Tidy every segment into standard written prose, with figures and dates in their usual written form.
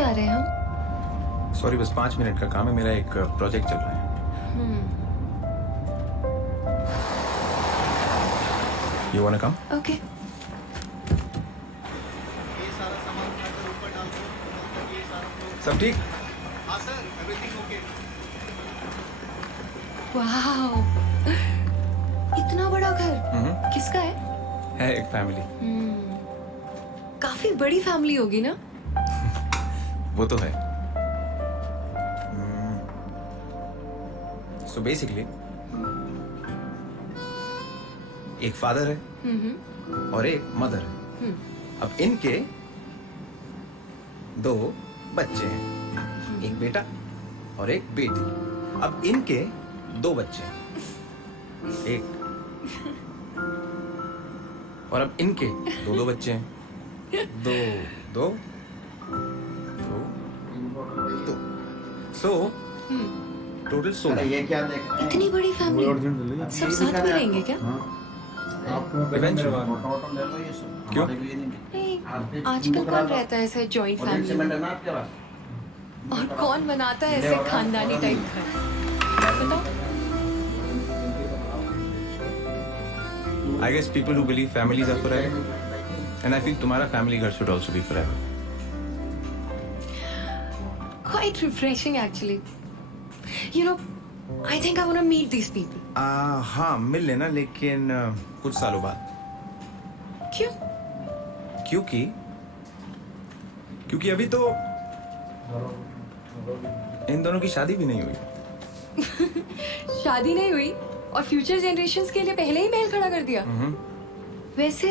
जा रहे हैं हम? सॉरी, बस 5 मिनट का काम है, मेरा एक प्रोजेक्ट चल रहा है। You wanna come? ओके। सब ठीक? हाँ सर, एवरीथिंग ओके। वाह, इतना बड़ा घर किसका है एक फैमिली। काफी बड़ी फैमिली होगी ना? वो तो है। सो बेसिकली एक फादर है और एक मदर है। अब इनके 2 बच्चे हैं, एक बेटा और एक बेटी। अब इनके 2 बच्चे हैं, एक, और अब इनके 2 बच्चे हैं, 2 2 2। So total 16। ये क्या देख रहे हैं? इतनी बड़ी फैमिली, सब साथ में रहेंगे क्या? क्यों? नहीं, आजकल कौन रहता है ऐसे जॉइंट फैमिली में? और कौन बनाता है ऐसे खानदानी टाइप घर? बताओ। I guess people who believe families are forever, and I feel तुम्हारा family घर should also be forever. Quite refreshing actually. You know, I think I want to meet these people. हाँ, मिल लेना, लेकिन कुछ सालों बाद। क्यों? क्योंकि अभी तो इन दोनों की शादी भी नहीं हुई। शादी नहीं हुई और फ्यूचर जनरेशंस के लिए पहले ही महल खड़ा कर दिया। वैसे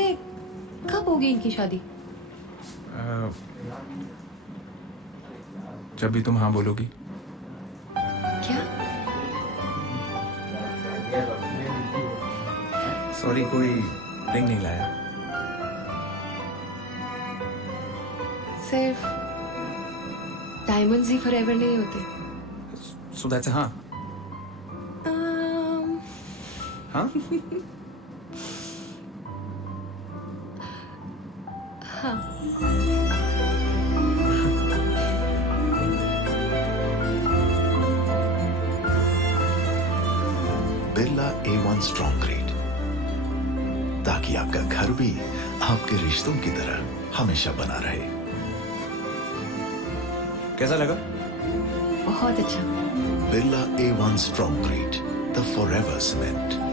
कब होगी इनकी शादी? जब भी तुम हाँ बोलोगी। क्या? सॉरी, कोई रिंग नहीं लाया। सिर्फ डायमंड्स ही फॉरएवर नहीं होते। So that's a हाँ। हाँ? बिरला A1 स्ट्रॉन्ग ग्रेड, ताकि आपका घर भी आपके रिश्तों की तरह हमेशा बना रहे। कैसा लगा? बहुत अच्छा। Birla A1 strong grade, the forever cement.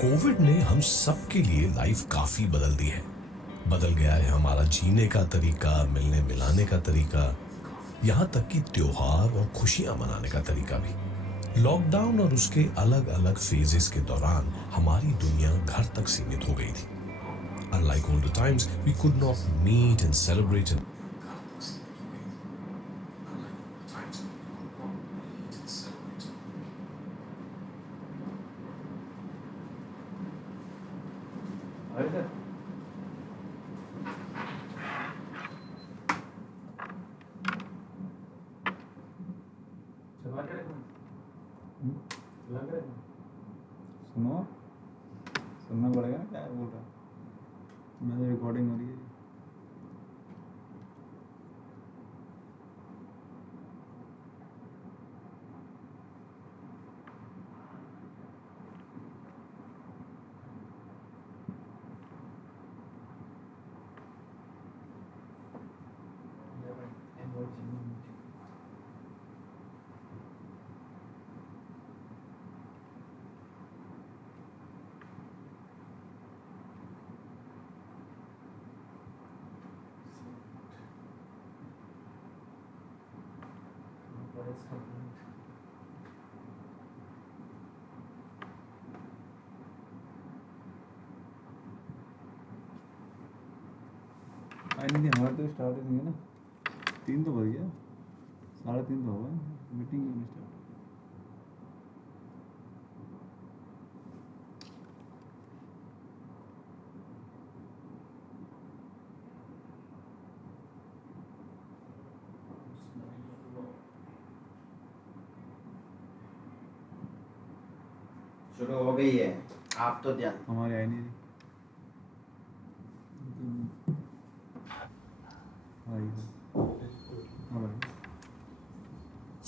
Covid ने हम सब के लिए लाइफ काफी बदल दी है। बदल गया है हमारा जीने का तरीका, मिलने मिलाने का तरीका, यहाँ तक कि त्योहार और खुशियां मनाने का तरीका भी। लॉकडाउन और उसके अलग अलग फेजेस के दौरान हमारी दुनिया घर तक सीमित हो गई थी। Unlike older times, we could not meet and celebrate and सुनो, सुनना पड़ेगा ना क्या बोल रहा है। मेरी रिकॉर्डिंग हो रही है। नहीं हमारे तो स्टार्ट ही नहीं है ना। 3 तो बज गया, 3:30 तो होगा मीटिंग में स्टार्ट। शुरू हो गई है, आप तो ध्यान। हमारे आई नहीं रही।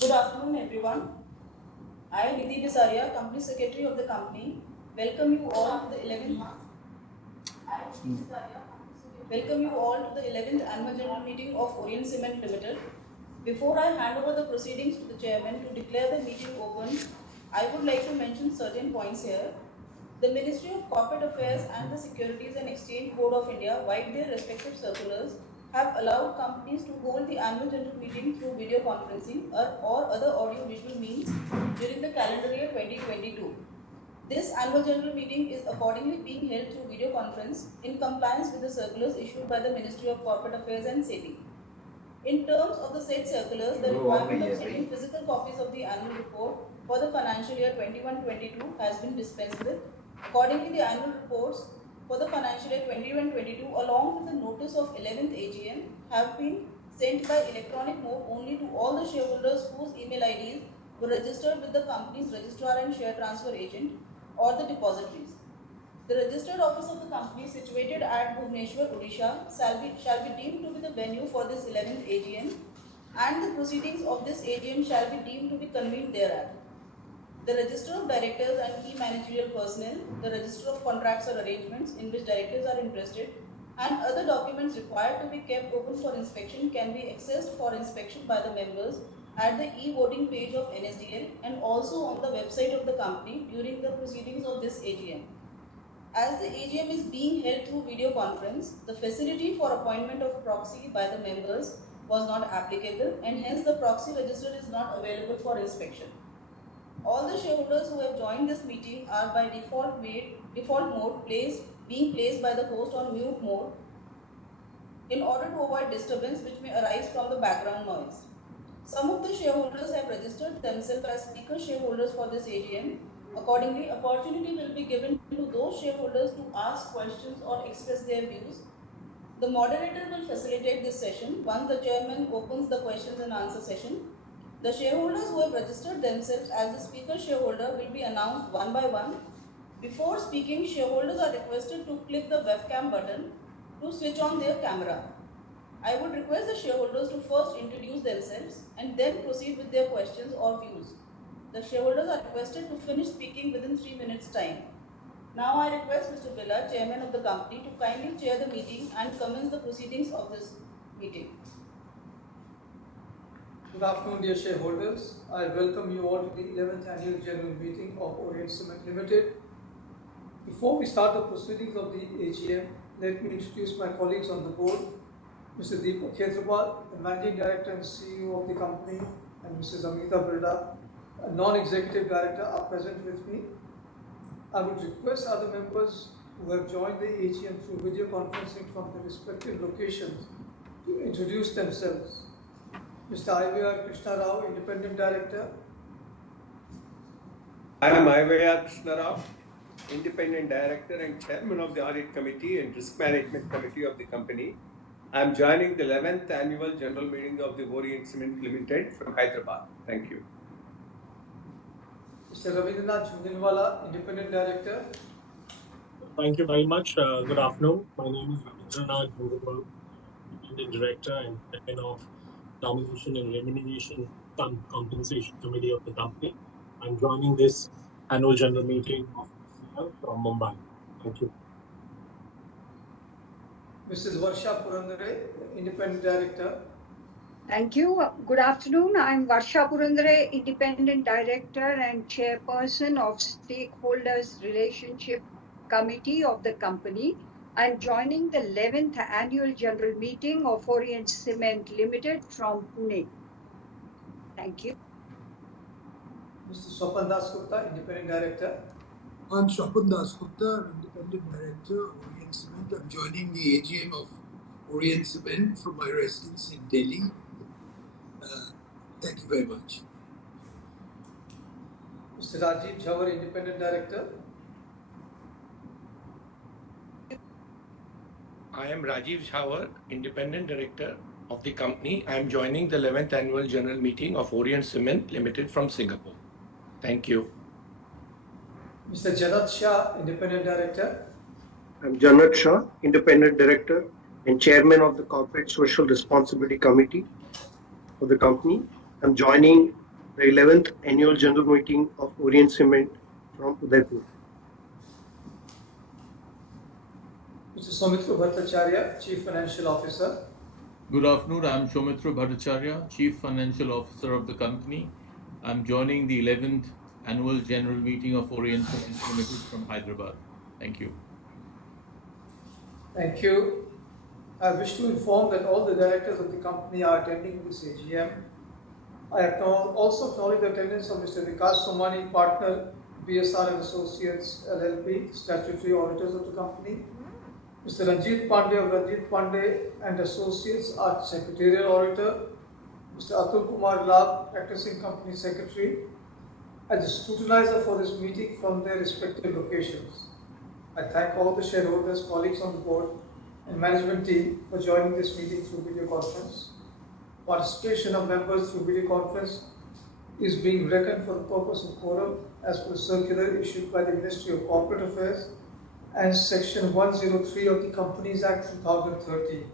Good afternoon, everyone. I, Nidhi Bisaria, Company Secretary of the company, welcome you all to the 11th Annual General Meeting of Orient Cement Limited. Before I hand over the proceedings to the Chairman to declare the meeting open, I would like to mention certain points here. The Ministry of Corporate Affairs and the Securities and Exchange Board of India, via their respective circulars, have allowed companies to hold the annual general meeting through video conferencing or other audio-visual means during the calendar year 2022. This annual general meeting is accordingly being held through video conference in compliance with the circulars issued by the Ministry of Corporate Affairs and SEBI. In terms of the said circulars, the requirement of sending physical copies of the annual report for the financial year 21-22 has been dispensed with. Accordingly, the annual reports for the financial year 21-22 along with the notice of 11th AGM have been sent by electronic mode only to all the shareholders whose email IDs were registered with the company's registrar and share transfer agent or the depositories. The registered office of the company situated at Bhubaneswar, Odisha shall be deemed to be the venue for this 11th AGM, and the proceedings of this AGM shall be deemed to be convened thereat. The register of directors and key managerial personnel, the register of contracts or arrangements in which directors are interested, and other documents required to be kept open for inspection can be accessed for inspection by the members at the e-voting page of NSDL and also on the website of the company during the proceedings of this AGM. As the AGM is being held through video conference, the facility for appointment of proxy by the members was not applicable and hence the proxy register is not available for inspection. All the shareholders who have joined this meeting are by default mode being placed by the host on mute mode in order to avoid disturbance which may arise from the background noise. Some of the shareholders have registered themselves as speaker shareholders for this AGM. Accordingly, opportunity will be given to those shareholders to ask questions or express their views. The moderator will facilitate this session once the chairman opens the questions and answer session. The shareholders who have registered themselves as the speaker shareholder will be announced one by one. Before speaking, shareholders are requested to click the webcam button to switch on their camera. I would request the shareholders to first introduce themselves and then proceed with their questions or views. The shareholders are requested to finish speaking within 3 minutes time. Now I request Mr. Villa, Chairman of the company, to kindly chair the meeting and commence the proceedings of this meeting. Good afternoon, dear shareholders. I welcome you all to the 11th Annual General Meeting of Orient Cement Limited. Before we start the proceedings of the AGM, let me introduce my colleagues on the board. Mr. Deepak Khetrapal, the Managing Director and CEO of the company, and Mrs. Amita Birla, a non-executive director, are present with me. I would request other members who have joined the AGM through video conferencing from their respective locations to introduce themselves. Mr. IVR Krishna Rao, Independent Director. I am IVR Krishna Rao, Independent Director and Chairman of the Audit Committee and Risk Management Committee of the company. I am joining the 11th Annual General Meeting of the Orient Cement Limited from Hyderabad. Thank you. Mr. Ravindranath Jhunjhunwala, Independent Director. Thank you very much. Good afternoon. My name is Ravindranath Jhunjhunwala, Independent Director and Chairman of Nomination and Remuneration Compensation Committee of the company. I'm joining this annual general meeting of OCL from Mumbai. Thank you. Mrs. Varsha Purandare, Independent Director. Thank you. Good afternoon. I'm Varsha Purandare, Independent Director and Chairperson of Stakeholders Relationship Committee of the company. I'm joining the 11th Annual General Meeting of Orient Cement Limited from Pune. Thank you. Mr. Swapan Das Gupta, Independent Director. I'm Swapan Das Gupta, Independent Director, Orient Cement. I'm joining the AGM of Orient Cement from my residence in Delhi. Thank you very much. Mr. Rajiv Jhawar, Independent Director. I am Rajiv Jhawar, Independent Director of the company. I am joining the 11th Annual General Meeting of Orient Cement Limited from Singapore. Thank you. Mr. Janat Shah, Independent Director. I'm Janat Shah, Independent Director and Chairman of the Corporate Social Responsibility Committee of the company. I'm joining the 11th Annual General Meeting of Orient Cement from Udaipur. Mr. Soumitra Bhattacharya, Chief Financial Officer. Good afternoon. I'm Soumitra Bhattacharya, Chief Financial Officer of the company. I'm joining the 11th Annual General Meeting of Orient Cement Limited from Hyderabad. Thank you. Thank you. I wish to inform that all the directors of the company are attending this AGM. I also acknowledge the attendance of Mr. Vikas Somani, Partner, BSR and Associates LLP, Statutory Auditors of the company. Mr. Ranjit Pandey of Ranjit Pandey and Associates, Art Secretarial Auditor. Mr. Atul Kumar Lab, Practicing Company Secretary, as the scrutinizer for this meeting from their respective locations. I thank all the shareholders, colleagues on the board, and management team for joining this meeting through video conference. Participation of members through video conference is being reckoned for the purpose of quorum as per the circular issued by the Ministry of Corporate Affairs and Section 103 of the Companies Act 2013.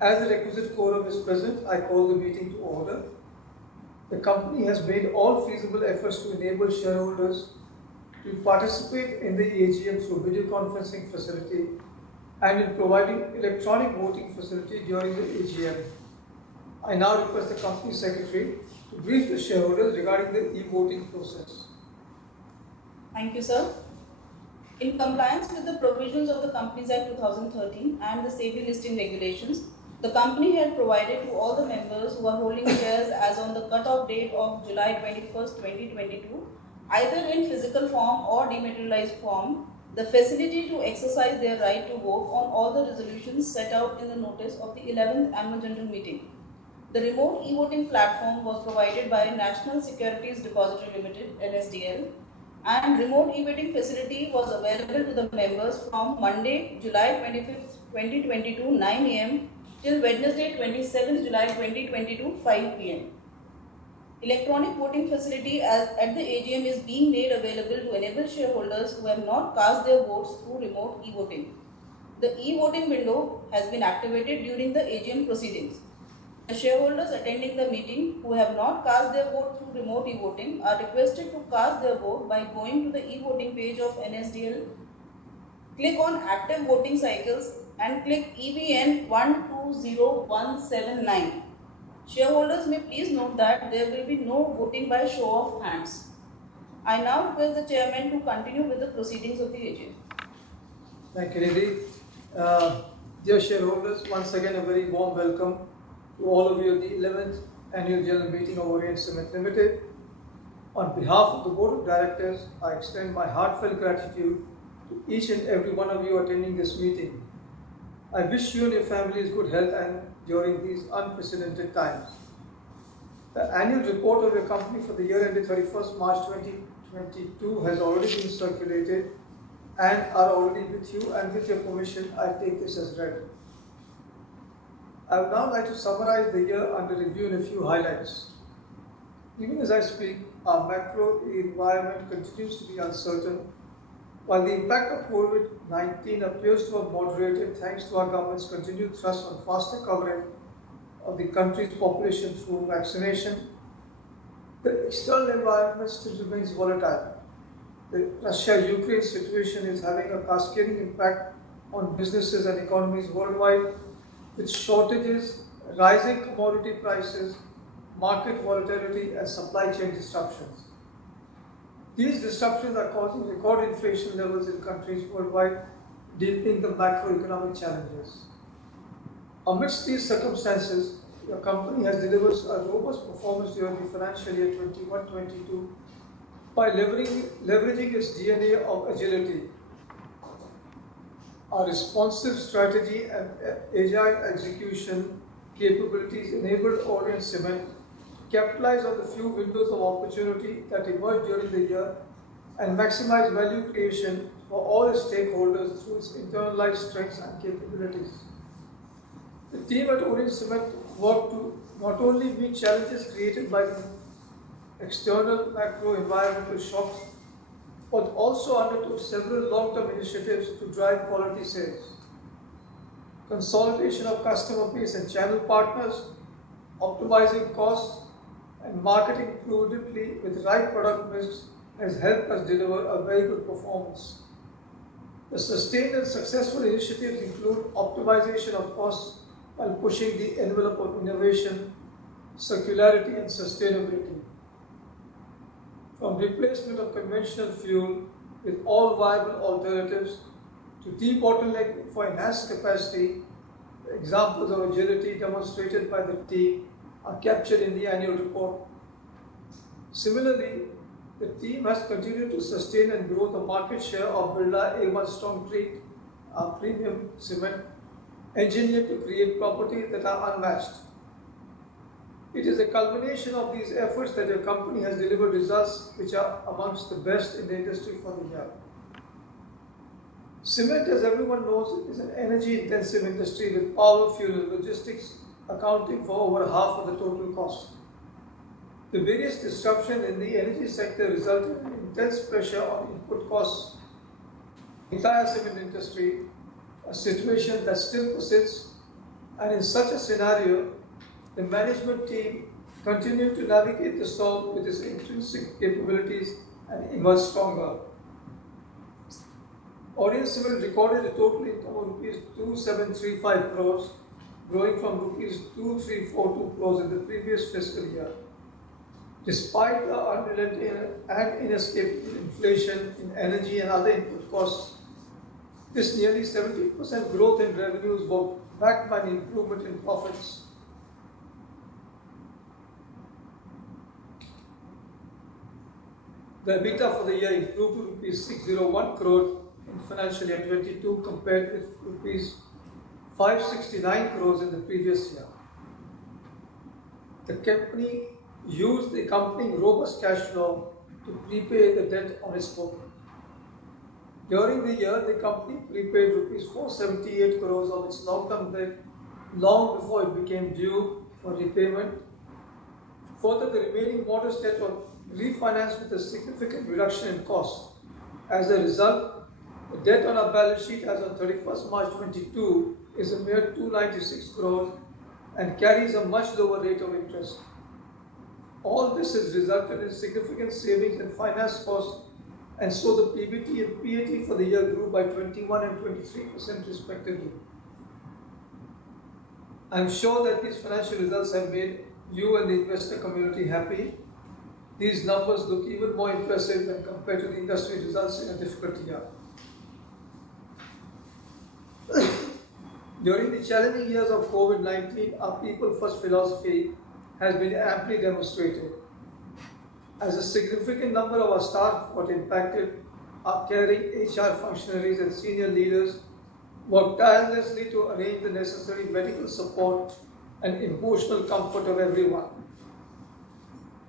As the requisite quorum is present, I call the meeting to order. The company has made all feasible efforts to enable shareholders to participate in the AGM through video conferencing facility and in providing electronic voting facility during the AGM. I now request the Company Secretary to brief the shareholders regarding the e-voting process. Thank you, sir. In compliance with the provisions of the Companies Act 2013 and the SEBI listing regulations, the company had provided to all the members who are holding shares as on the cut-off date of July 21st, 2022, either in physical form or dematerialized form, the facility to exercise their right to vote on all the resolutions set out in the notice of the 11th Annual General Meeting. The remote e-voting platform was provided by National Securities Depository Limited (NSDL), and remote e-voting facility was available to the members from Monday, July 25th, 2022, 9 a.m. till Wednesday, 27th July 2022, 5 p.m. Electronic voting facility at the AGM is being made available to enable shareholders who have not cast their votes through remote e-voting. The e-voting window has been activated during the AGM proceedings. The shareholders attending the meeting who have not cast their vote through remote e-voting are requested to cast their vote by going to the e-voting page of NSDL, click on Active Voting Cycles and click EVN 120179. Shareholders may please note that there will be no voting by show of hands. I now request the chairman to continue with the proceedings of the AGM. Thank you, Nidhi. Dear shareholders, once again a very warm welcome to all of you at the 11th Annual General Meeting of Orient Cement Limited. On behalf of the Board of Directors, I extend my heartfelt gratitude to each and every one of you attending this meeting. I wish you and your families good health and during these unprecedented times. The annual report of your company for the year ended 31st March 2022 has already been circulated and are already with you, and with your permission, I take this as read. I would now like to summarize the year under review in a few highlights. Even as I speak, our macro environment continues to be uncertain. While the impact of COVID-19 appears to have moderated thanks to our government's continued thrust on faster coverage of the country's population through vaccination, the external environment still remains volatile. The Russia-Ukraine situation is having a cascading impact on businesses and economies worldwide, with shortages, rising commodity prices, market volatility, and supply chain disruptions. These disruptions are causing record inflation levels in countries worldwide, deepening the macroeconomic challenges. Amidst these circumstances, your company has delivered a robust performance during the financial year 21-22 by leveraging its DNA of agility. Our responsive strategy and agile execution capabilities enabled Orient Cement to capitalize on the few windows of opportunity that emerged during the year and maximize value creation for all its stakeholders through its internalized strengths and capabilities. The team at Orient Cement worked to not only meet challenges created by the external macro environmental shocks, but also undertook several long-term initiatives to drive quality sales. Consolidation of customer base and channel partners, optimizing costs, and marketing prudently with right product mix has helped us deliver a very good performance. The sustained and successful initiatives include optimization of costs while pushing the envelope of innovation, circularity, and sustainability. From replacement of conventional fuel with all viable alternatives to debottlenecking for enhanced capacity, the examples of agility demonstrated by the team are captured in the annual report. Similarly, the team has continued to sustain and grow the market share of Birla A1 Strong Treat, our premium cement, engineered to create properties that are unmatched. It is a culmination of these efforts that your company has delivered results which are amongst the best in the industry for the year. Cement, as everyone knows, is an energy-intensive industry with power, fuel, and logistics accounting for over half of the total cost. The various disruptions in the energy sector resulted in intense pressure on input costs in the entire cement industry, a situation that still persists, and in such a scenario, the management team continued to navigate the storm with its intrinsic capabilities and emerge stronger. Orient Cement recorded a total income of rupees 2735 crores, growing from rupees 2342 crores in the previous fiscal year. Despite the unrelenting and inescapable inflation in energy and other input costs, this nearly 70% growth in revenues was backed by an improvement in profits. The EBITDA for the year improved to rupees 601 crore in financial year 22 compared with rupees 569 crores in the previous year. The company used the accompanying robust cash flow to prepay the debt on its book. During the year, the company prepaid rupees 478 crores of its long-term debt long before it became due for repayment. Further, the remaining modest debt was refinanced with a significant reduction in cost. As a result, the debt on our balance sheet as on 31st March 22 is a mere 296 crores and carries a much lower rate of interest. All this has resulted in significant savings in finance costs, and so the PBT and PAT for the year grew by 21 and 23% respectively. I am sure that these financial results have made you and the investor community happy. These numbers look even more impressive when compared to the industry results in a difficult year. During the challenging years of COVID-19, our people-first philosophy has been amply demonstrated. As a significant number of our staff got impacted, our caring HR functionaries and senior leaders worked tirelessly to arrange the necessary medical support and emotional comfort of everyone.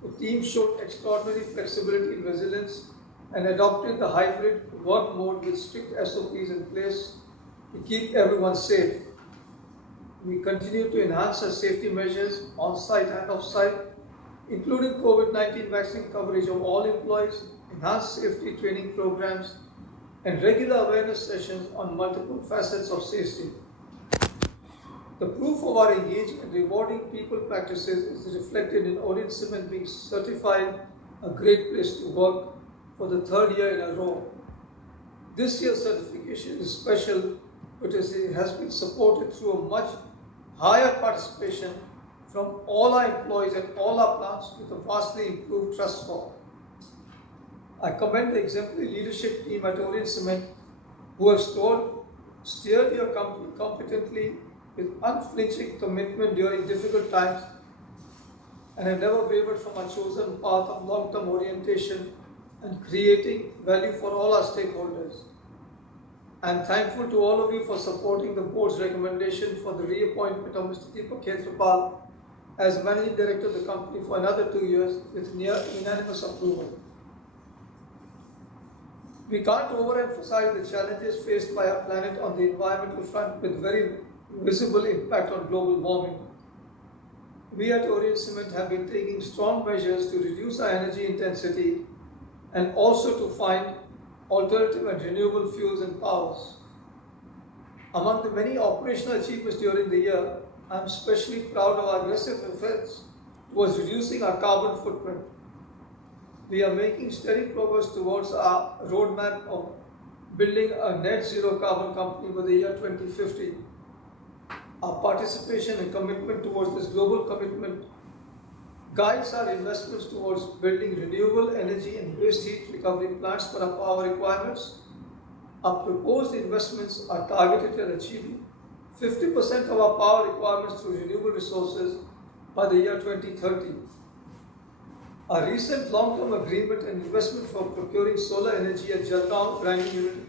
The team showed extraordinary flexibility and resilience and adopted the hybrid work mode with strict SOPs in place to keep everyone safe. We continue to enhance our safety measures on-site and off-site, including COVID-19 vaccine coverage of all employees, enhanced safety training programs, and regular awareness sessions on multiple facets of safety. The proof of our engaging and rewarding people practices is reflected in Orient Cement being certified a great place to work for the third year in a row. This year's certification is special because it has been supported through a much higher participation from all our employees at all our plants with a vastly improved trust score. I commend the exemplary leadership team at Orient Cement who have steered your company competently with unflinching commitment during difficult times and have never wavered from our chosen path of long-term orientation and creating value for all our stakeholders. I am thankful to all of you for supporting the board's recommendation for the reappointment of Mr. Deepak Khetrapal as Managing Director of the company for another 2 years with near unanimous approval. We can't overemphasize the challenges faced by our planet on the environmental front with very visible impact on global warming. We at Orient Cement have been taking strong measures to reduce our energy intensity and also to find alternative and renewable fuels and powers. Among the many operational achievements during the year, I am especially proud of our aggressive efforts towards reducing our carbon footprint. We are making steady progress towards our roadmap of building a net zero carbon company by the year 2050. Our participation and commitment towards this global commitment guides our investments towards building renewable energy and waste heat recovery plants for our power requirements. Our proposed investments are targeted at achieving 50% of our power requirements through renewable resources by the year 2030. Our recent long-term agreement and investment for procuring solar energy at Jalgaon grinding unit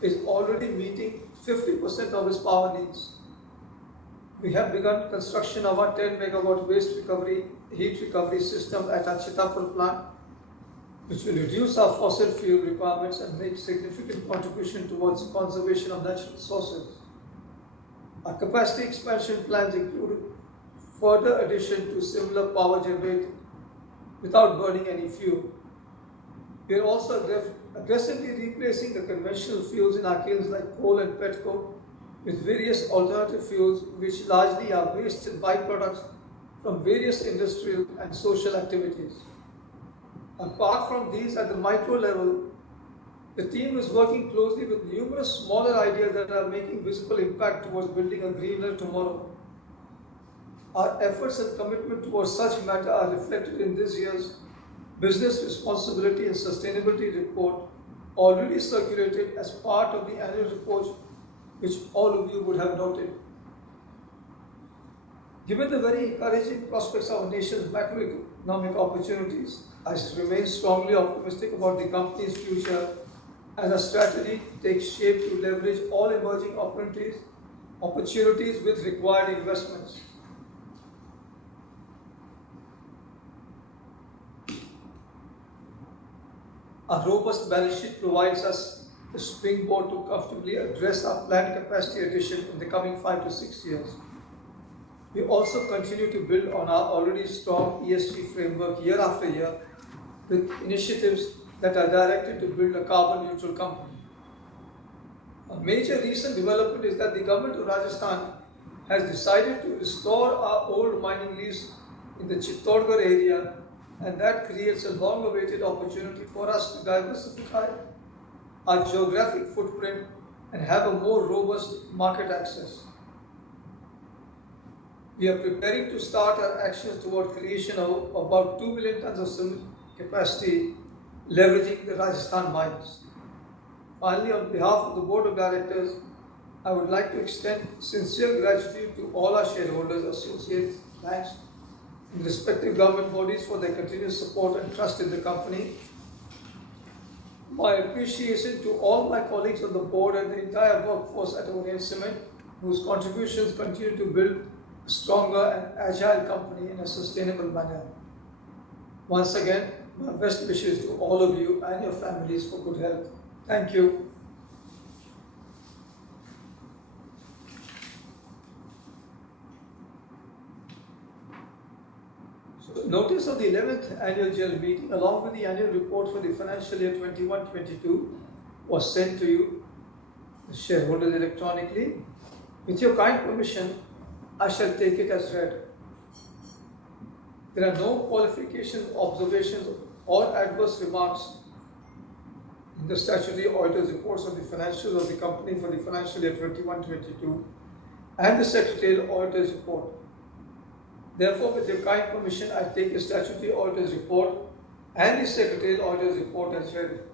is already meeting 50% of its power needs. We have begun construction of our 10 megawatt heat recovery system at our Chitapur plant, which will reduce our fossil fuel requirements and make significant contribution towards conservation of natural resources. Our capacity expansion plans include further addition to similar power generated without burning any fuel. We are also aggressively replacing the conventional fuels in our kilns like coal and petcoke with various alternative fuels which largely are waste and byproducts from various industrial and social activities. Apart from these, at the micro level, The team is working closely with numerous smaller ideas that are making visible impact towards building a greener tomorrow. Our efforts and commitment towards such matter are reflected in this year's Business Responsibility and Sustainability Report, already circulated as part of the annual report, which all of you would have noted. Given the very encouraging prospects of our nation's macroeconomic opportunities, I remain strongly optimistic about the company's future and a strategy takes shape to leverage all emerging opportunities with required investments. A robust balance sheet provides us the springboard to comfortably address our planned capacity addition in the coming 5 to 6 years. We also continue to build on our already strong ESG framework year after year with initiatives that are directed to build a carbon neutral company. A major recent development is that the government of Rajasthan has decided to restore our old mining lease in the Chittorgarh area, and that creates a long-awaited opportunity for us to diversify our geographic footprint and have a more robust market access. We are preparing to start our actions toward creation of about 2 million tons of cement capacity, leveraging the Rajasthan mines. Finally, on behalf of the Board of Directors, I would like to extend sincere gratitude to all our shareholders, associates, banks, and respective government bodies for their continuous support and trust in the company. My appreciation to all my colleagues on the board and the entire workforce at Orient Cement, whose contributions continue to build a stronger and agile company in a sustainable manner. Once again, my best wishes to all of you and your families for good health. Thank you. Notice of the 11th Annual General Meeting along with the annual report for the financial year 21-22 was sent to you, the shareholders, electronically. With your kind permission, I shall take it as read. There are no qualifications, observations, or adverse remarks in the statutory auditor's reports of the financials of the company for the financial year 21-22 and the secretarial auditor's report. Therefore, with your kind permission, I take the statutory auditor's report and the secretarial auditor's report as read.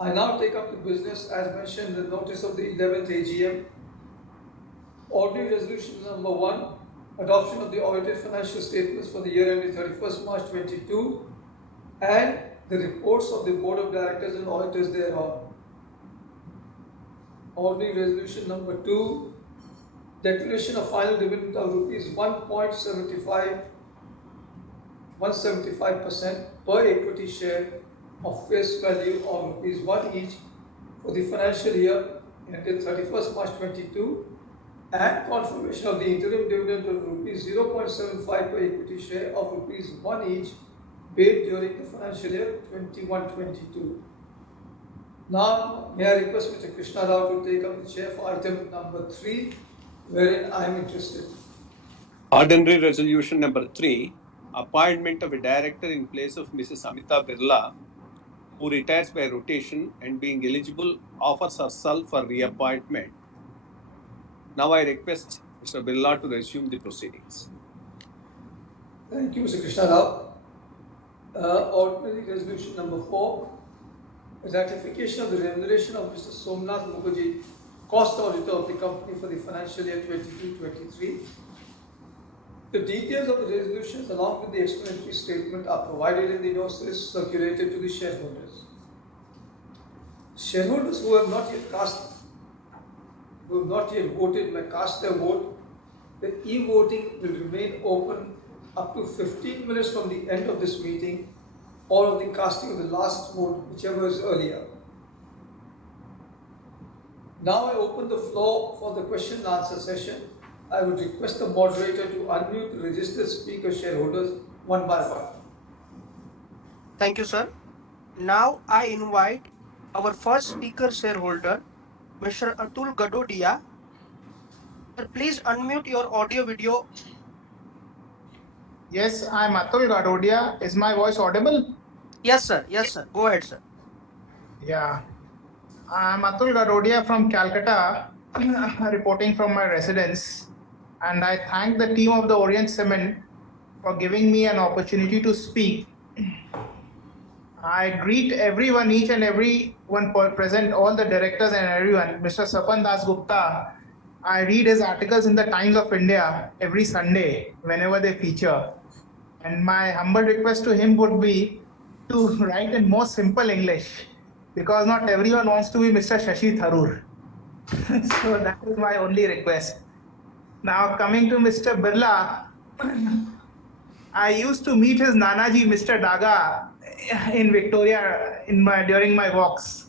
I now take up the business as mentioned in the notice of the 11th AGM. Ordinary resolution number 1, adoption of the audited financial statements for the year ending 31st March 22 and the reports of the Board of Directors and auditors thereof. Ordinary resolution number 2, declaration of final dividend of rupees 175% per equity share of face value of rupees 1 each for the financial year ended 31st March 22 and confirmation of the interim dividend of rupees 0.75 per equity share of rupees 1 each paid during the financial year 21-22. Now, may I request Mr. Krishna Rao to take up the chair for item number 3, wherein I am interested. Ordinary resolution number 3, appointment of a director in place of Mrs. Amita Birla, who retires by rotation and being eligible offers herself for reappointment. Now I request Mr. Birla to resume the proceedings. Thank you, Mr. Krishna Rao. Ordinary resolution number 4, ratification of the remuneration of Mr. Somnath Mukherjee, cost auditor of the company for the financial year 22-23. The details of the resolutions along with the explanatory statement are provided in the notice circulated to the shareholders. Shareholders who have not yet voted may cast their vote. The e-voting will remain open up to 15 minutes from the end of this meeting or of the casting of the last vote, whichever is earlier. Now I open the floor for the question and answer session. I would request the moderator to unmute the registered speaker shareholders one by one. Thank you, sir. Now I invite our first speaker shareholder, Mr. Atul Gadodia. Sir, please unmute your audio video. Yes, I'm Atul Gadodia. Is my voice audible? Yes, sir. Yes, sir. Go ahead, sir. Yeah, I'm Atul Garodia from Calcutta, reporting from my residence. And I thank the team of the Orient Cement for giving me an opportunity to speak. I greet everyone, each and every one present, all the directors and everyone. Mr. Sapan Das Gupta, I read his articles in the Times of India every Sunday whenever they feature. And my humble request to him would be to write in more simple English, because not everyone wants to be Mr. Shashi Tharoor. So that is my only request. Now coming to Mr. Birla, I used to meet his Nanaji, Mr. Daga, in Victoria during my walks.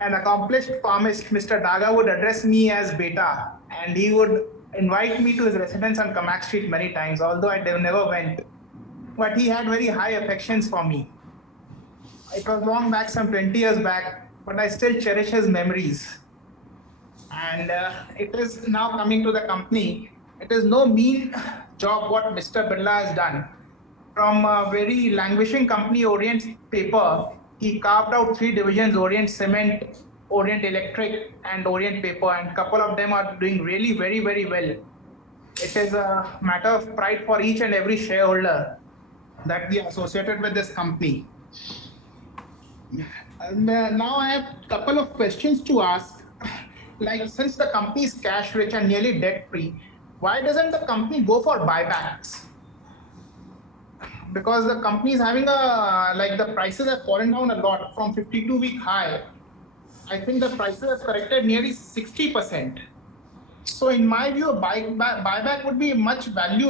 An accomplished pharmacist, Mr. Daga would address me as Beta, and he would invite me to his residence on Kamak Street many times, although I never went. But he had very high affections for me. It was long back, some 20 years back, but I still cherish his memories. And it is now coming to the company. It is no mean job what Mr. Birla has done. From a very languishing company, Orient Paper, he carved out 3 divisions: Orient Cement, Orient Electric, and Orient Paper, and a couple of them are doing really very, very well. It is a matter of pride for each and every shareholder that we are associated with this company. And now I have a couple of questions to ask. Like, since the company is cash rich and nearly debt free, why doesn't the company go for buybacks? Because the company is having the prices have fallen down a lot from 52-week high. I think the prices have corrected nearly 60%. So in my view, a buyback would be much value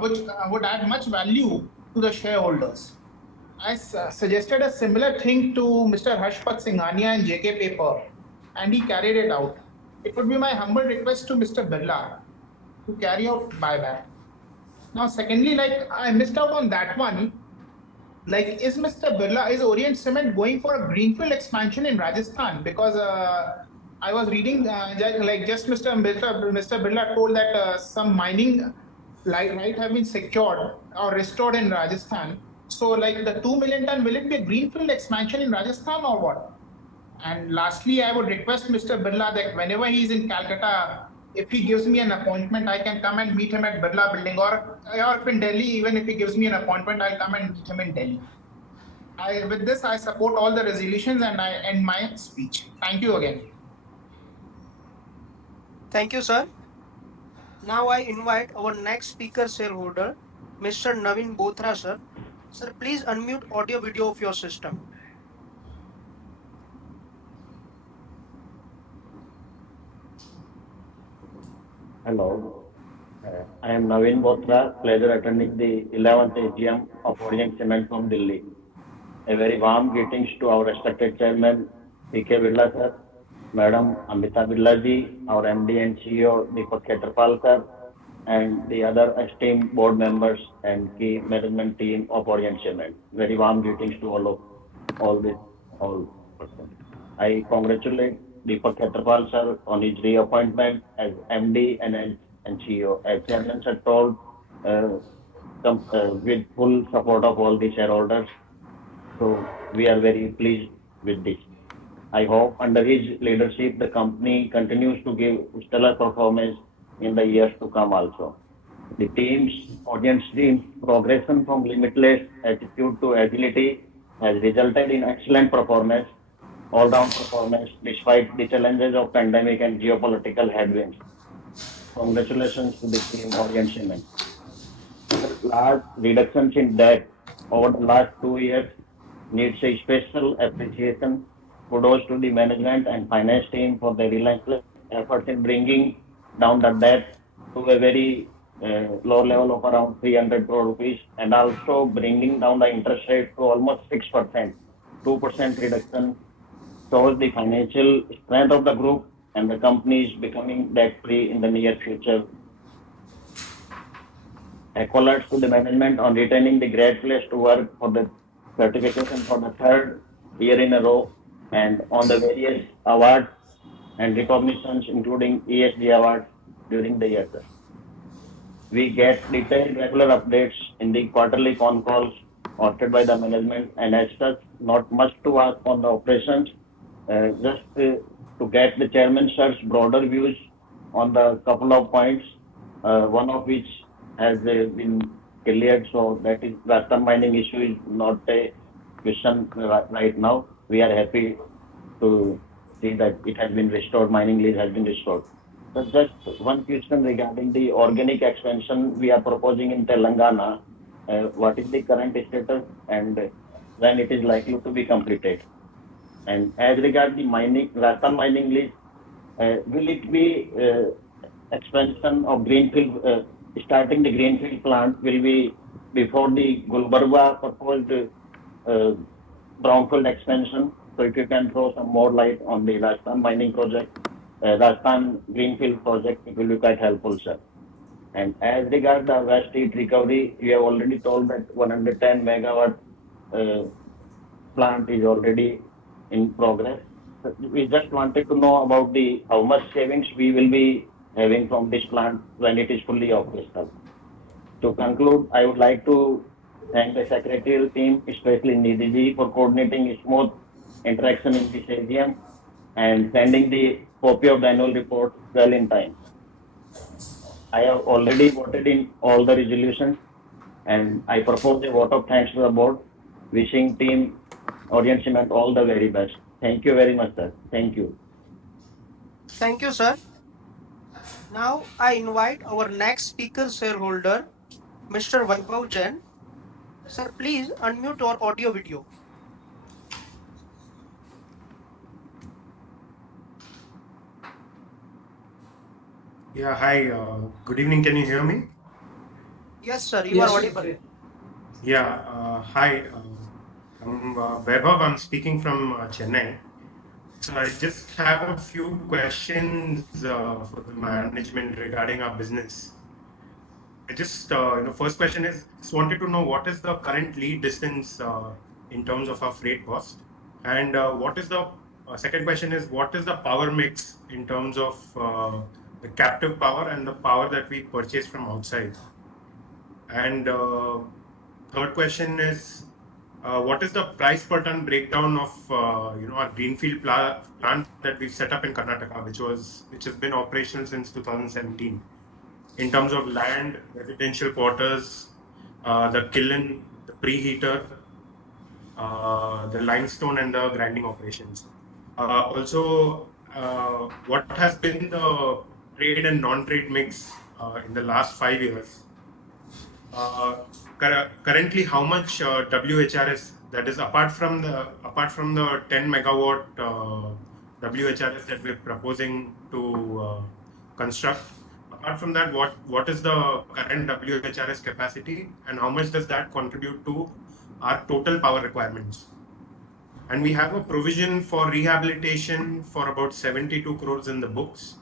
which would add much value to the shareholders. I suggested a similar thing to Mr. Harshpat Singhania and JK Paper, and he carried it out. It would be my humble request to Mr. Birla to carry out buyback. Now, secondly, like I missed out on that one. Like, is Orient Cement going for a greenfield expansion in Rajasthan? Because I was reading, just Mr. Birla told that some mining right have been secured or restored in Rajasthan. So, like the 2 million ton, will it be a greenfield expansion in Rajasthan or what? And lastly, I would request Mr. Birla that whenever he's in Calcutta, if he gives me an appointment, I can come and meet him at Birla Building, or if in Delhi, even if he gives me an appointment, I'll come and meet him in Delhi. With this, I support all the resolutions and I end my speech. Thank you again. Thank you, sir. Now I invite our next speaker shareholder, Mr. Navin Bothra, sir. Sir, please unmute audio video of your system. Hello, I am Navin Bothra, pleasure attending the 11th AGM of Orient Cement from Delhi. A very warm greetings to our respected chairman, P.K. Birla sir, Madam Amita Birla ji, our MD and CEO Deepak Khetarpal sir, and the other esteemed board members and key management team of Orient Cement. Very warm greetings to all persons. I congratulate Deepak Khetarpal sir on his reappointment as MD and CEO. As chairman sir told, with full support of all the shareholders. So we are very pleased with this. I hope under his leadership, the company continues to give stellar performance in the years to come also. The audience team's progression from limitless attitude to agility has resulted in excellent performance, all-round performance, despite the challenges of pandemic and geopolitical headwinds. Congratulations to the team Orient Cement. Large reductions in debt over the last 2 years needs a special appreciation. Kudos to the management and finance team for their relentless efforts in bringing down the debt to a very low level of around 300 crore rupees, and also bringing down the interest rate to almost 6%. 2% reduction shows the financial strength of the group, and the company is becoming debt free in the near future. Accolades to the management on retaining the Great Place to Work for the certification for the third year in a row, and on the various awards and recognitions, including ESG awards during the year. We get detailed regular updates in the quarterly con calls hosted by the management, and as such, not much to ask on the operations, Just to get the chairman sir's broader views on the couple of points, one of which has been cleared, so that is Rajasthan mining issue is not a question right now. We are happy to see that it has been restored, mining lease has been restored. So just one question regarding the organic expansion we are proposing in Telangana. What is the current status and when it is likely to be completed? And as regard the mining, Rajasthan mining lease, will it be expansion of greenfield, starting the greenfield plant will be before the Gulbarga proposed brownfield expansion? So if you can throw some more light on the Rajasthan mining project, Rajasthan greenfield project, it will be quite helpful, sir. And as regard the waste heat recovery, you have already told that 110 megawatt plant is already in progress. We just wanted to know about the how much savings we will be having from this plant when it is fully operational. To conclude, I would like to thank the secretarial team, especially Nidhi for coordinating a smooth interaction in this AGM and sending the copy of the annual report well in time. I have already voted in all the resolutions and I propose a vote of thanks to the board, wishing team Orient Cement all the very best. Thank you very much, sir. Thank you. Thank you, sir. Now I invite our next speaker shareholder, Mr. Vaibhav Jain. Sir, please unmute your audio video. Yeah, hi. Good evening. Can you hear me? Yes, sir, you are audible. Yeah, hi. I'm Vaibhav. I'm speaking from Chennai. So I just have a few questions for the management regarding our business. I just, first question is, just wanted to know what is the current lead distance in terms of our freight cost, and what is the second question is what is the power mix in terms of the captive power and the power that we purchase from outside, and third question is what is the price per ton breakdown of our greenfield plant that we've set up in Karnataka, which has been operational since 2017, in terms of land, residential quarters, the kiln, the preheater, the limestone, and the grinding operations. Also, what has been the trade and non-trade mix in the last 5 years? Currently, how much WHRS, that is apart from the 10 megawatt WHRS that we're proposing to construct? Apart from that, what is the current WHRS capacity, and how much does that contribute to our total power requirements? And we have a provision for rehabilitation for about 72 crores in the books.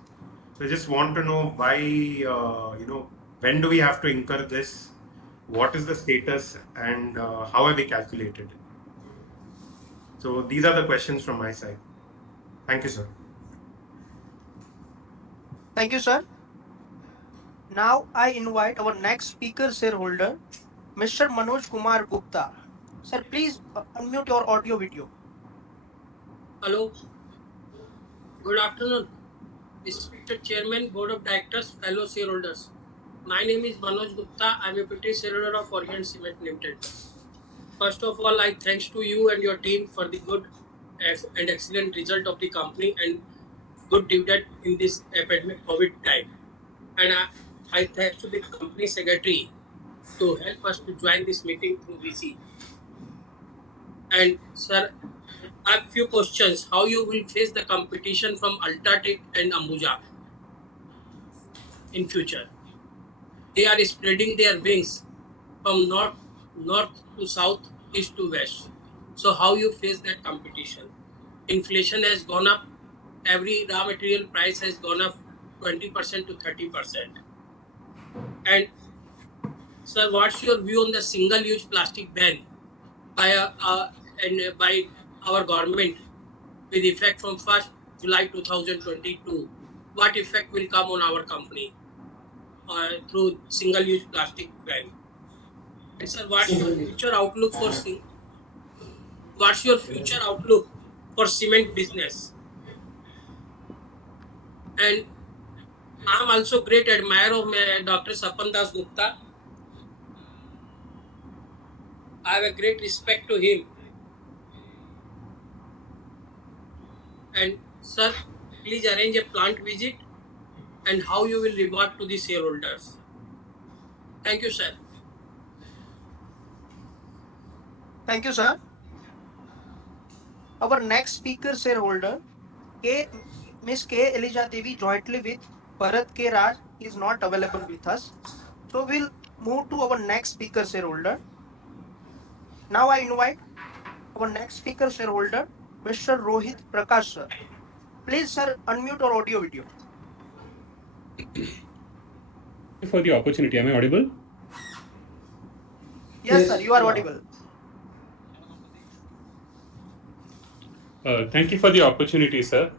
So I just want to know why, when do we have to incur this? What is the status, and how have we calculated? So these are the questions from my side. Thank you, sir. Thank you, sir. Now I invite our next speaker shareholder, Mr. Manoj Kumar Gupta. Sir, please unmute your audio video. Hello. Good afternoon, respected Chairman, Board of Directors, fellow shareholders. My name is Manoj Gupta. I am a equity shareholder of Orient Cement Limited. First of all, I thanks to you and your team for the good and excellent result of the company and good dividend in this epidemic COVID time. And I thanks to the company secretary to help us to join this meeting through VC. And sir, I have few questions. How you will face the competition from Ultratech and Ambuja in future? They are spreading their wings from north to south, east to west. So how you face that competition? Inflation has gone up. Every raw material price has gone up 20% to 30%. And sir, what's your view on the single-use plastic ban by our government with effect from 1st July 2022? What effect will come on our company through single-use plastic ban? And sir, what's your future outlook for cement business. And I'm also great admirer of Dr. Sapan Das Gupta. I have a great respect to him. And sir, please arrange a plant visit and how you will reward to the shareholders. Thank you, sir. Thank you, sir. Our next speaker shareholder, Ms. K. Elijah Devi, jointly with Bharat K. Raj, is not available with us. So we'll move to our next speaker shareholder. Now I invite our next speaker shareholder, Mr. Rohit Prakash, sir. Please, sir, unmute your audio video. For the opportunity. Am I audible? Yes, sir, you are audible. Thank you for the opportunity, sir.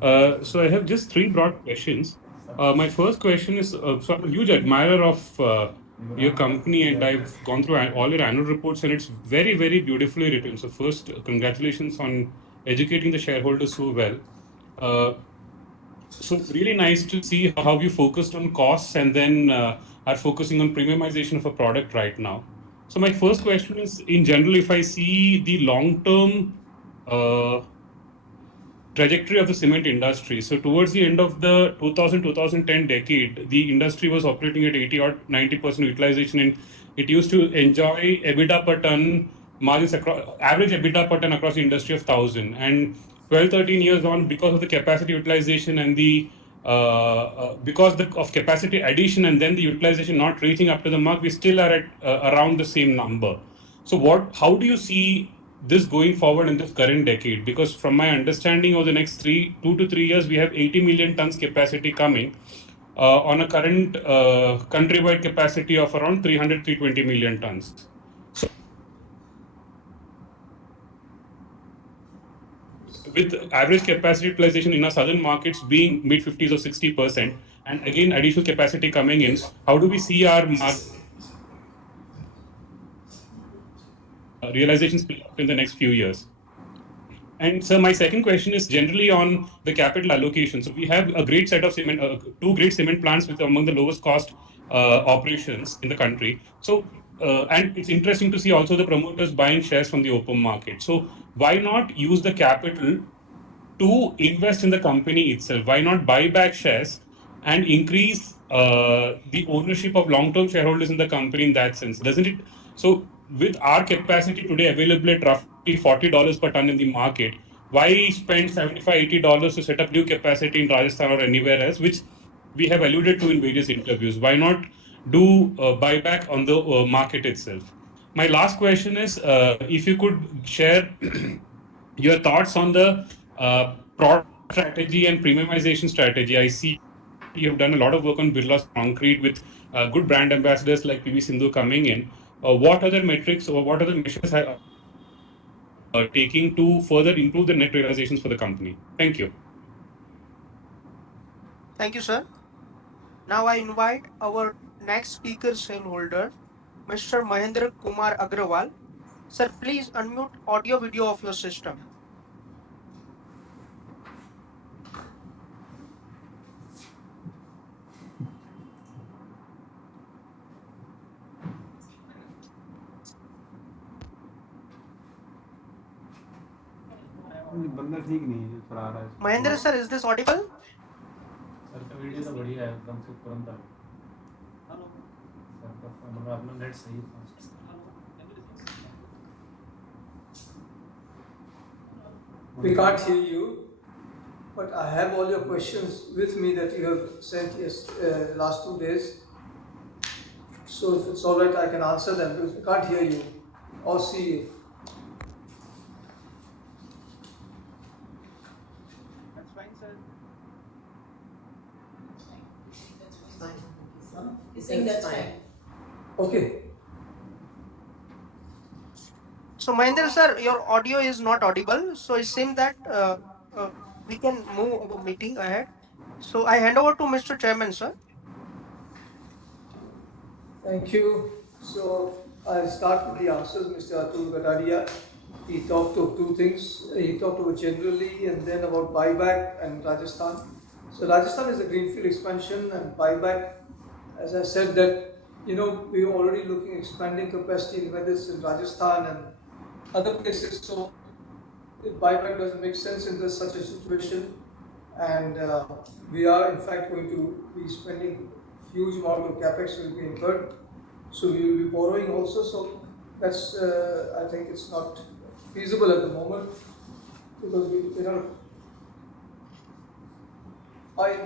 So I have just three broad questions. My first question is, so I'm a huge admirer of your company, and I've gone through all your annual reports, and it's very, very beautifully written. So first, congratulations on educating the shareholders so well. So it's really nice to see how you focused on costs and then are focusing on premiumization of a product right now. So my first question is, in general, if I see the long-term trajectory of the cement industry. So towards the end of the 2010 decade, the industry was operating at 80 or 90% utilization, and it used to enjoy EBITDA per ton margins across average EBITDA per ton across the industry of 1,000. And 12, 13 years on, because of the capacity utilization and the of capacity addition and then the utilization not reaching up to the mark, we still are at around the same number. So how do you see this going forward in this current decade? Because from my understanding, over the next 2 to 3 years, we have 80 million tons capacity coming on a current countrywide capacity of around 300, 320 million tons. So with average capacity utilization in our southern markets being mid 50s or 60%, and again additional capacity coming in, how do we see our realizations play out in the next few years? And so my second question is generally on the capital allocation. So we have a great set of cement, two great cement plants with among the lowest cost operations in the country. So and it's interesting to see also the promoters buying shares from the open market. So why not use the capital to invest in the company itself? Why not buy back shares and increase the ownership of long-term shareholders in the company in that sense? Doesn't it? So with our capacity today available at roughly $40 per ton in the market, why spend $75, $80 to set up new capacity in Rajasthan or anywhere else, which we have alluded to in various interviews? Why not do buyback on the market itself? My last question is, if you could share your thoughts on the product strategy and premiumization strategy. I see you've done a lot of work on Birla's concrete with good brand ambassadors like PV Sindhu coming in. What other metrics or what other measures are taking to further improve the net realizations for the company? Thank you. Thank you, sir. Now I invite our next speaker shareholder, Mr. Mahendra Kumar Agrawal. Sir, please unmute audio video of your system. बंदा ठीक नहीं है जो चला रहा है इसको। Mahendra sir, is this audible? Sir का वीडियो तो बढ़िया है, एकदम से तुरंत आ गया। सर का मतलब अपना नेट सही है। We can't hear you, but I have all your questions with me that you have sent last 2 days. So if it's all right, I can answer them because we can't hear you or see you. That's fine, sir. He's saying that's fine. Okay. So Mahendra sir, your audio is not audible. So it seems that we can move our meeting ahead. So I hand over to Mr. Chairman, sir. Thank you. So I'll start with the answers, Mr. Atul Gadadia. he talked of two things. He talked about generally and then about buyback and Rajasthan. So Rajasthan is a greenfield expansion and buyback. As I said that, we're already looking at expanding capacity, whether it's in Rajasthan and other places. So buyback doesn't make sense in such a situation. And we are in fact going to be spending huge amount of capex will be incurred. So we will be borrowing also. So that's I think it's not feasible at the moment because we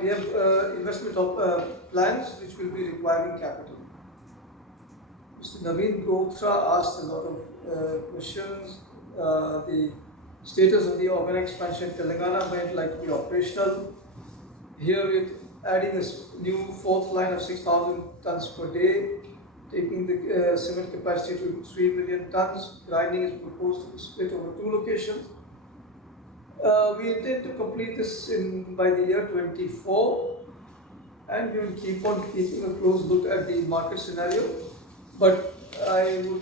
have investment plans which will be requiring capital. Mr. Naveen Gotra asked a lot of questions. The status of the organ expansion in Telangana might like to be operational. Here we're adding this new fourth line of 6,000 tons per day, taking the cement capacity to 3 million tons. Grinding is proposed to be split over 2 locations. We intend to complete this by the year 24, and we will keep on keeping a close look at the market scenario. But I'm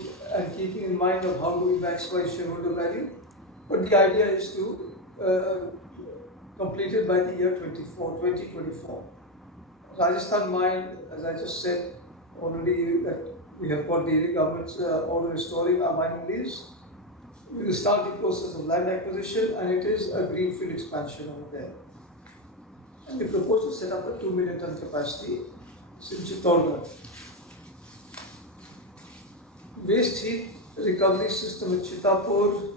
keeping in mind of how do we maximize shareholder value. But the idea is to complete it by the year 2024. Rajasthan mine, as I just said already, that we have got the government's order restoring our mining lease. We will start the process of land acquisition, and it is a greenfield expansion over there. And we propose to set up a 2 million ton capacity in Chittorgarh. Waste heat recovery system in Chitapur.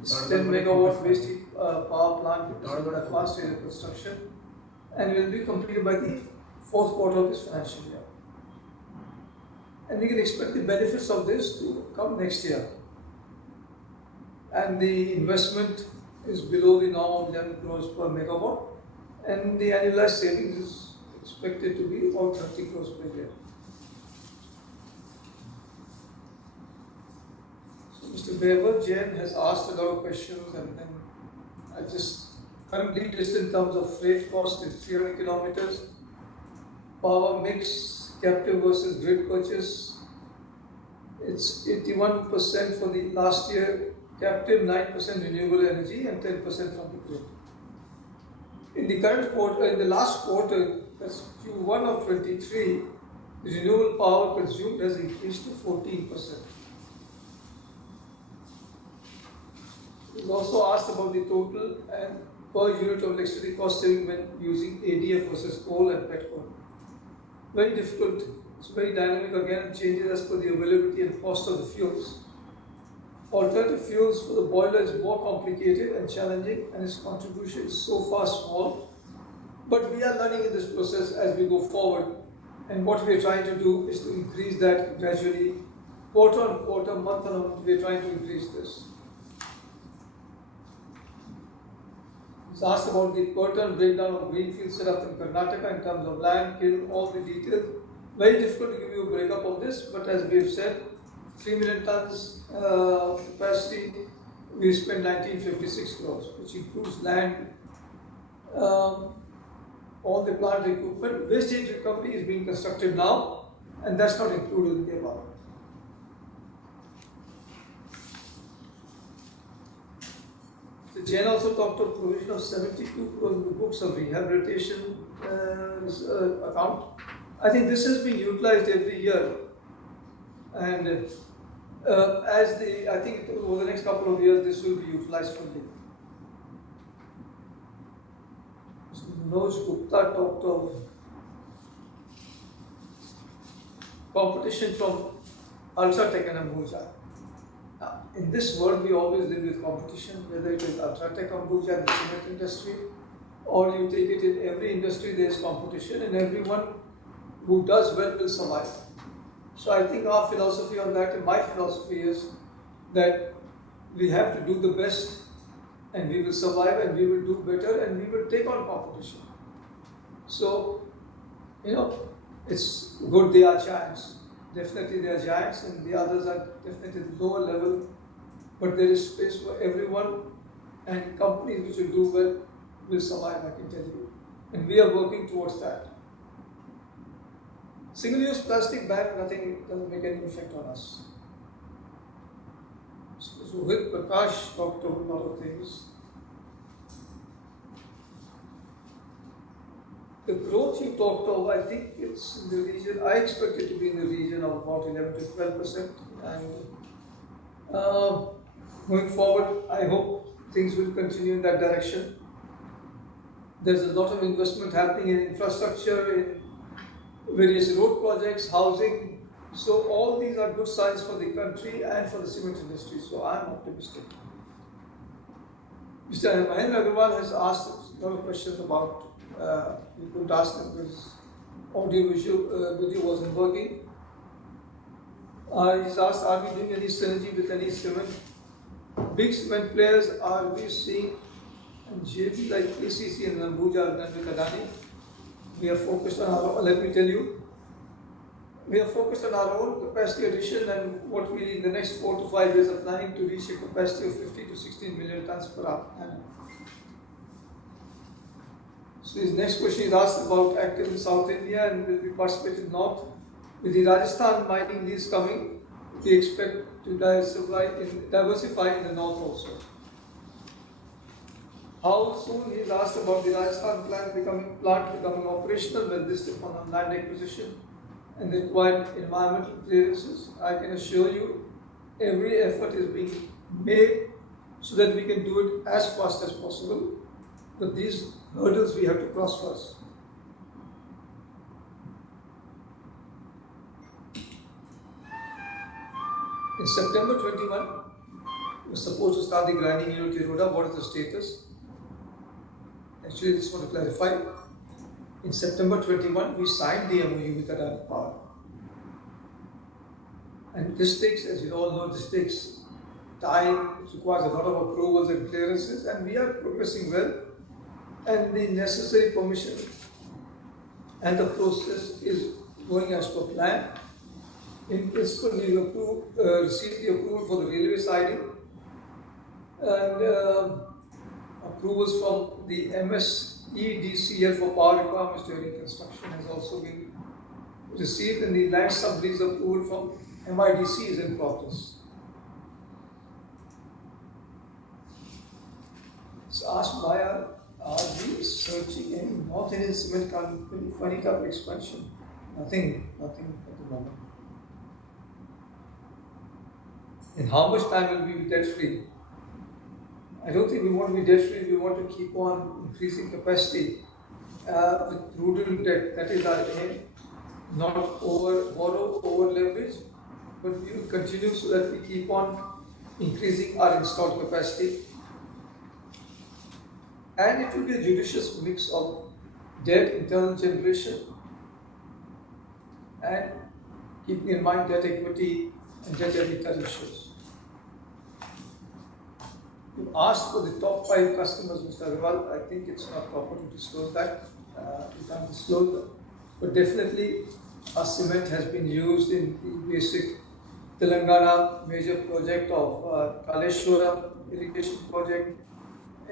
It's 10 megawatt waste heat power plant is in advanced stage of construction and will be completed by the fourth quarter of this financial year. And we can expect the benefits of this to come next year. And the investment is below the norm of 11 crores per megawatt, and the annualized savings is expected to be about 30 crores per year. So Mr. Bevar Jain has asked a lot of questions, and I just currently just in terms of freight cost is 300 kilometers, power mix, captive versus grid purchase. It's 81% for the last year, captive 9% renewable energy and 10% from the grid. In the current quarter, in the last quarter, that's Q1 of 23, the renewable power consumed has increased to 14%. He's also asked about the total and per unit of electricity cost saving when using ADF versus coal and petcoke. Very difficult. It's very dynamic again, changes as per the availability and cost of the fuels. Alternative fuels for the boiler is more complicated and challenging, and its contribution is so far small. But we are learning in this process as we go forward, and what we are trying to do is to increase that gradually, quarter on quarter, month on month. We are trying to increase this. He's asked about the per ton breakdown of greenfield setup in Karnataka in terms of land, kiln, all the details. Very difficult to give you a breakup of this, but as we've said, 3 million tons capacity, we spent 1956 crores, which includes land, all the plant equipment. Waste heat recovery is being constructed now, and that's not included in the above. The Jain also talked of provision of 72 crores in the books of rehabilitation account. I think this has been utilized every year, and I think over the next couple of years this will be utilized fully. Manoj Gupta talked of competition from Ultratech and Ambuja. In this world, we always live with competition, whether it is Ultratech, Ambuja, the cement industry, or you take it in every industry, there is competition, and everyone who does well will survive. So I think our philosophy on that, and my philosophy is that we have to do the best, and we will survive, and we will do better, and we will take on competition. So, it's good they are giants. Definitely they are giants, and the others are definitely the lower level, but there is space for everyone, and companies which will do well will survive, I can tell you. And we are working towards that. Single-use plastic ban, nothing, it doesn't make any effect on us. So with Prakash talked about a lot of things. The growth you talked of, I think it's in the region, I expect it to be in the region of about 11 to 12%. And going forward, I hope things will continue in that direction. There's a lot of investment happening in infrastructure, in various road projects, housing. So all these are good signs for the country and for the cement industry. So I'm optimistic. Mr. Mahendra Agarwal has asked a lot of questions about, you couldn't ask them because audio-visual video wasn't working. He's asked, are we doing any synergy with any cement? Big cement players, are we seeing JV like ACC and Ambuja are done with Adani? We are focused on our own, let me tell you, we are focused on our own capacity addition and what we in the next 4 to 5 years are planning to reach a capacity of 50 to 16 million tons per annum. So his next question is asked about active in South India and will we participate in North. With the Rajasthan mining lease coming, we expect to diversify in the North also. How soon he is asked about the Rajasthan plant becoming operational when this depends on land acquisition and the required environmental clearances. I can assure you every effort is being made so that we can do it as fast as possible. But these hurdles we have to cross first. In September 21, we were supposed to start the grinding unit in Tiroda. What is the status? Actually, I just want to clarify. In September 21, we signed the MOU with Adani Power. And this takes, as you all know, this takes time, it requires a lot of approvals and clearances, and we are progressing well. And the necessary permission and the process is going as per plan. In principle, we received the approval for the railway siding and approvals from the MSEDCL for power requirements during construction has also been received, and the land sublease approval from MIDC is in progress. It's asked why are we searching any North Indian cement company for any type of expansion? Nothing at the moment. In how much time will we be debt free? I don't think we want to be debt free. We want to keep on increasing capacity with prudent debt. That is our aim. Not over leverage, but we will continue so that we keep on increasing our installed capacity. And it will be a judicious mix of debt, internal generation, and keeping in mind debt equity and debt EBITDA ratios. You asked for the top 5 customers, Mr. Agarwal. I think it's not proper to disclose that. We can't disclose them. But definitely, our cement has been used in the basic Telangana major project of Kaleshwara irrigation project,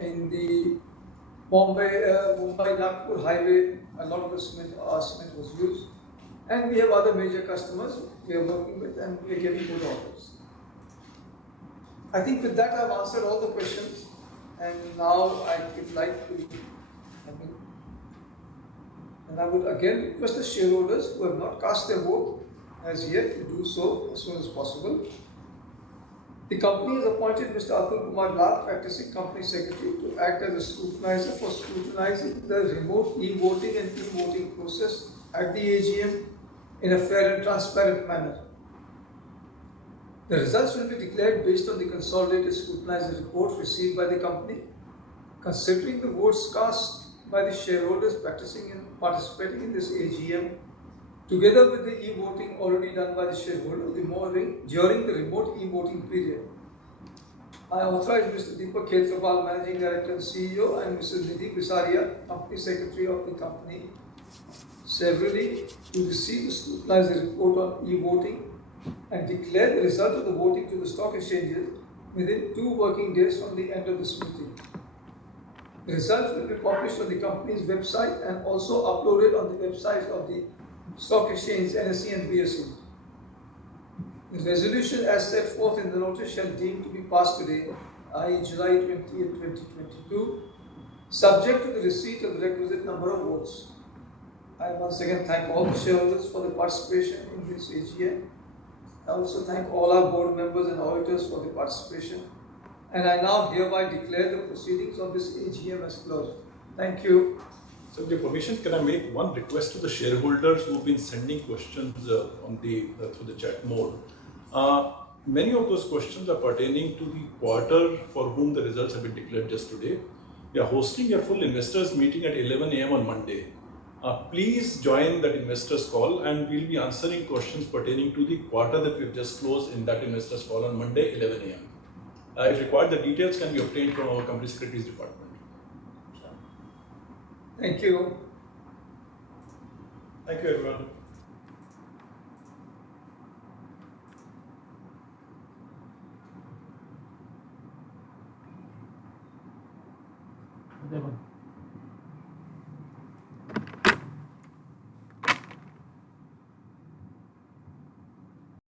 in the Mumbai-Nagpur highway. A lot of our cement was used. And we have other major customers we are working with, and we are getting good orders. I think with that I've answered all the questions, and now I would like to, and I would again request the shareholders who have not cast their vote as yet to do so as soon as possible. The company has appointed Mr. Atul Kumar Lal, practicing company secretary, to act as a scrutinizer for scrutinizing the remote e-voting and e-voting process at the AGM in a fair and transparent manner. The results will be declared based on the consolidated scrutinizer report received by the company, considering the votes cast by the shareholders participating in this AGM, together with the e-voting already done by the shareholder during the remote e-voting period. I authorize Mr. Deepak Khetrapal, Managing Director and CEO, and Mrs. Nidhi Bisaria, Company Secretary of the company, severally to receive the scrutinizer report on e-voting and declare the result of the voting to the stock exchanges within 2 working days from the end of this meeting. The results will be published on the company's website and also uploaded on the websites of the stock exchange, NSE and BSE. The resolution as set forth in the notice shall deem to be passed today, i.e. July 20th, 2022, subject to the receipt of the requisite number of votes. I once again thank all the shareholders for the participation in this AGM. I also thank all our board members and auditors for the participation. And I now hereby declare the proceedings of this AGM as closed. Thank you. So, with your permission, can I make one request to the shareholders who have been sending questions through the chat mode? Many of those questions are pertaining to the quarter for whom the results have been declared just today. We are hosting a full investors meeting at 11 a.m. on Monday. Please join that investors call, and we'll be answering questions pertaining to the quarter that we've just closed in that investors call on Monday, 11 a.m. If required, the details can be obtained from our company secretary's department. Thank you. Thank you, everyone.